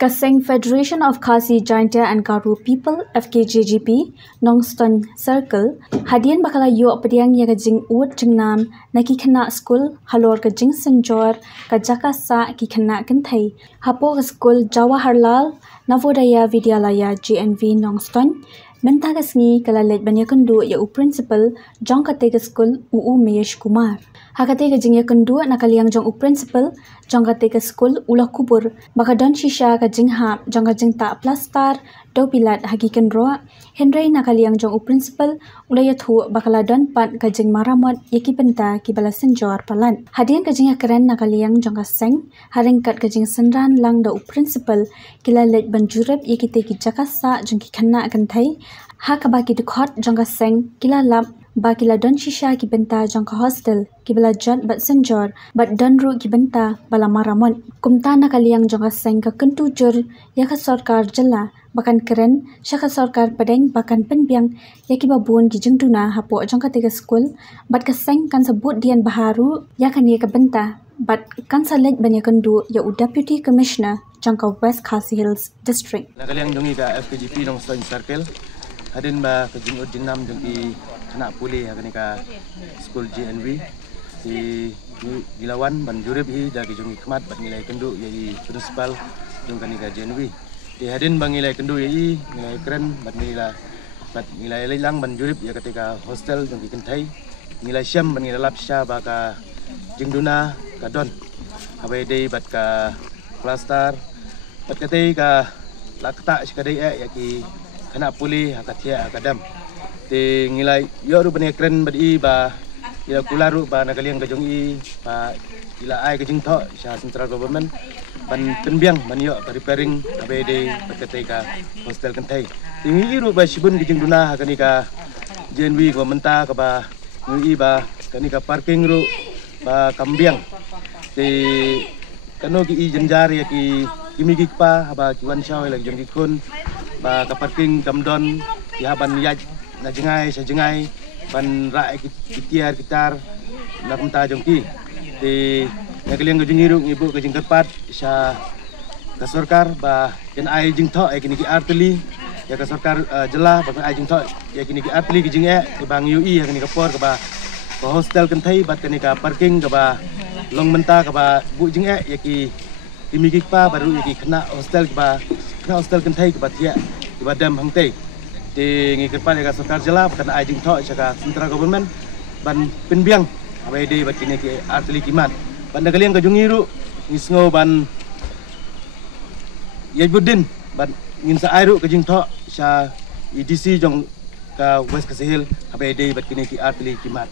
Kaseng Federation of Khasi Jaintia and Garo People FKJGP Nongston Circle hadian bakala yo pediang ya kajing ut jengnam naki khana school halor kajing senjor kajaka sa ki khana kenthai hapo school Jawaharlal Navodaya Vidyalaya GNV Nongston menta kasngi kala let banya kendu ya u principal jong kate school UU Meyesh Kumar hakate kajing ya kendu nakaliang jong u principal jong kate school ulah kubur bakadon shisha kajing ha jong kajing ta plastar do pilat hagikan roa Henry nakaliang jong u principal ulaya thu bakala don pat kajing maramot yaki penta ki bala senjor palan hadian kajing ya keren nakaliang jong kaseng haring kat kajing senran lang do u principal kila let banjurep yaki te ki jakasa jong ki khana akan thai ha kabaki dukhot jong kaseng kila lap ba kila don shisha ki benta jong ka hostel ki bala jot bat senjor bat don ru ki benta bala maramot kumta nakaliang jong kaseng ka kentu jur ya ka sarkar jela bakan keren syaka sarkar padeng bakan penbiang yaki babun ki jengduna hapo jong ka tiga school bat kaseng kan sebut dian baharu ya kan ye ka benta bat kan salet banya kendu ya u deputy commissioner jong ka West Khasi Hills district nakaliang jongi ka FKJP Nongston Circle hadin ba kajing ud jengnam jongi anak pulih hakani ka school GNV di Gilawan ban jurip hi dari jongi khmat bat nilai kendu yai principal jong kani ka GNV di hadin bang nilai kendu yai nilai keren bat nilai lelang ban jurip ya ketika hostel jongi kenthai nilai syam ban nilai lapsha ba ka jingduna ka don habai dei bat ka plastar bat katei ka lakta sekadai yaki kena pulih hakatia akadam te ngilai yo ru bane keren badi ba ila kularu ba nakaliang kajong i ba ila ai kajing tho sha central government ban penbiang ban yo repairing abe de pakai ka hostel kentai tingi ru ba sibun kajing duna hakani ka JNV ko menta ka ba ngi ba kani ka parking ru ba kambiang te kano ki i jenjar ya ki kimi pa ba ki wan shaw la jong ki kun ba ka parking kamdon ya ban ya na jengai sa jengai ban ra kitiar kitar na kumta jongki di nakaliang gajing iruk ibu gajing kerpat sa ka sarkar ba ken ai jing tho kini ki arteli ya ka sarkar jela ba ai jing tho ya kini ki arteli gajing bang UI ya kini ka por ka ba hostel kan thai bat kini ka parking ka ba long menta ka ba bu jing ya ki kimi pa baru ya ki kena hostel kan thai ka ba tia ki ba dam hang tei di ngikirpan ya sarkar jela bukan ajing tho saka central government ban penbiang abai de bat kini ki arteli kimat ban nakaliang kajungiru ngisngo ban yajbudin ban nginsa airu kajing tho sa EDC jong ka West Khasi Hills abai de bat kini ki arteli kimat